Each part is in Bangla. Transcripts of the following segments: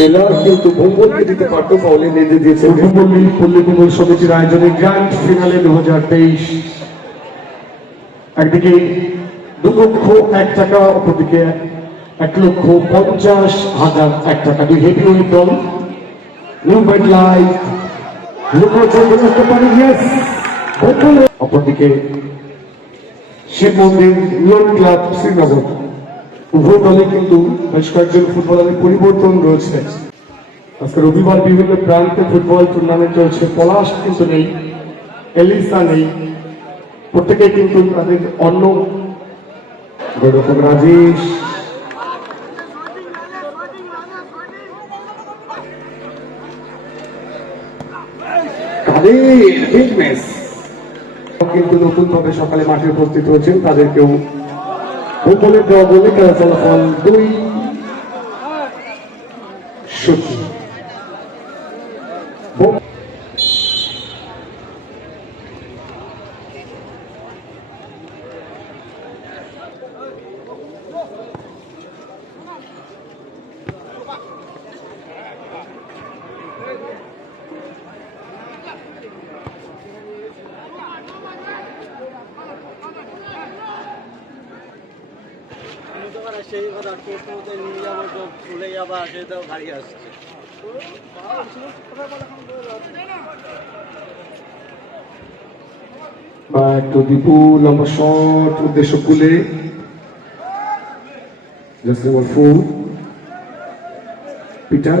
টেলার কিন্তু দিতে পারতো দিয়েছে। পল্লী পল্লী সমিতির আয়োজনে গ্র্যান্ড ফিনালে দু হাজার তেইশ। একদিকে দু লক্ষ এক টাকা, অপরদিকে এক লক্ষ পঞ্চাশ হাজার এক টাকা। দুই হেভি ওয়েট দল নিউ ইয়েস অপরদিকে শিব মন্দির ক্লাব শ্রীনগর উভয় দলে কিন্তু বেশ কয়েকজন ফুটবলারের পরিবর্তন রয়েছে। আজকে রবিবার বিভিন্ন প্রান্তে ফুটবল টুর্নামেন্ট চলছে, পলাশ কিন্তু নেই, এলিসা নেই। প্রত্যেকে কিন্তু তাদের অন্য গৌরব রাজেশ। কিন্তু নতুন ভাবে সকালে মাঠে উপস্থিত হয়েছেন তাদেরকেও ফুটবলের দেওয়া বলে খেলা ফলাফল দুই শূন্য সেই কথা টোটোতে নিয়ে যাব, তো চলে যাব, সে তো গাড়ি আসছে। বা একটু দীপু লম্বা শট, উদ্দেশ্য কুলে জাস্ট নাম্বার ফোর পিটার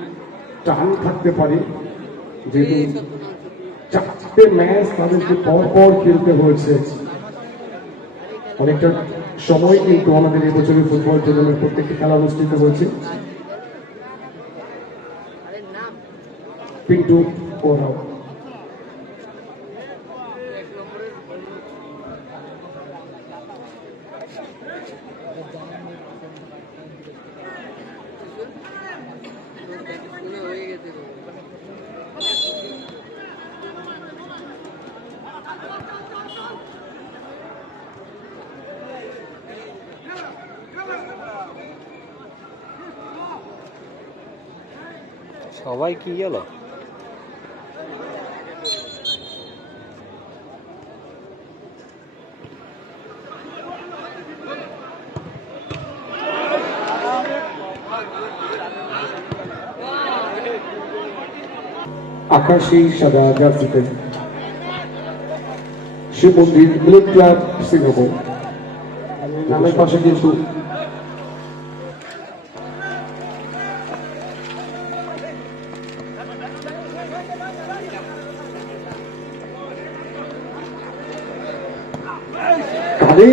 টান থাকতে পারে। যেহেতু চারটে ম্যাচ তাদেরকে পর পর খেলতে হয়েছে। অনেকটা সময় কিন্তু আমাদের এবছরের ফুটবল টুর্নামেন্ট প্রত্যেকটি খেলা অনুষ্ঠিত হয়েছে। পিন্টু ওরাও হয়ে সবাই কি গেল? আকাশি সাদা জার্সিতে। শিব মন্দির ক্লাব শ্রীনগর নামের পাশে কিন্তু কাদের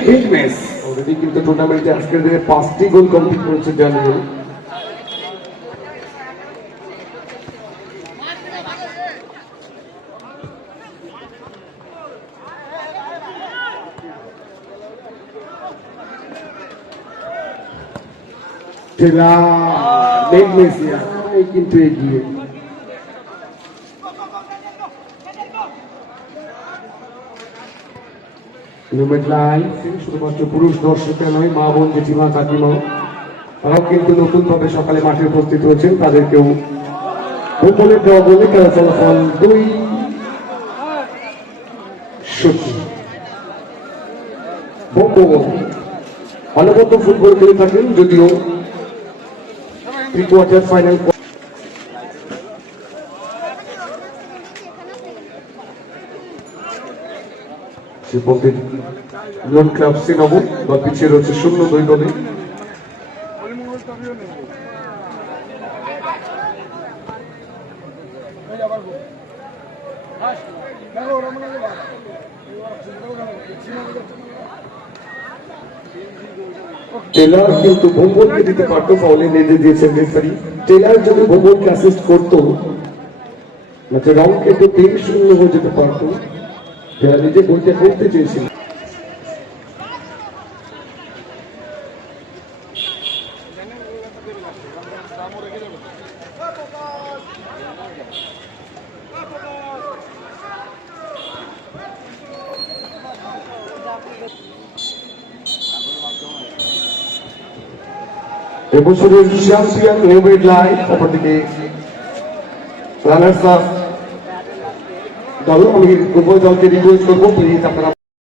ফিটনেস অলরেডি কিন্তু টুর্নামেন্টে আজকের দিনে পাঁচটি গোল কমপ্লিট করেছে জানিয়ে ঠেলা মেঘমেসিয়া এই কিন্তু এগিয়ে line শুধুমাত্র পুরুষ দর্শকরা নয়, মা বোন, জেঠিমা, কাকিমা, তারাও কিন্তু নতুন ভাবে সকালে মাঠে উপস্থিত হয়েছেন। তাদেরকেও দেওয়া বলে খেলা ফলাফল দুই অনবদ্য ফুটবল খেলে থাকেন, যদিও প্রি কোয়ার্টার ফাইনাল বা পিছিয়ে রয়েছে শূন্য দুই টেলার কিন্তু ভোম্বলকে দিতে পারতো ফাউলের নির্দেশ দিয়েছেন রেফারি টেলার যদি ভোম্বলকে অ্যাসিস্ট করতো রাউন্ড কিন্তু তিন শূন্য হয়ে যেতে পারতো। টেলার নিজে বইটা করতে চেয়েছিল। এবছরের চ্যাম্পিয়ন নিউবেড লাইফ অপরদিকে রানার্স আপ দল আমি উভয় দলকে রিকোয়েস্ট করব প্লিজ আপনারা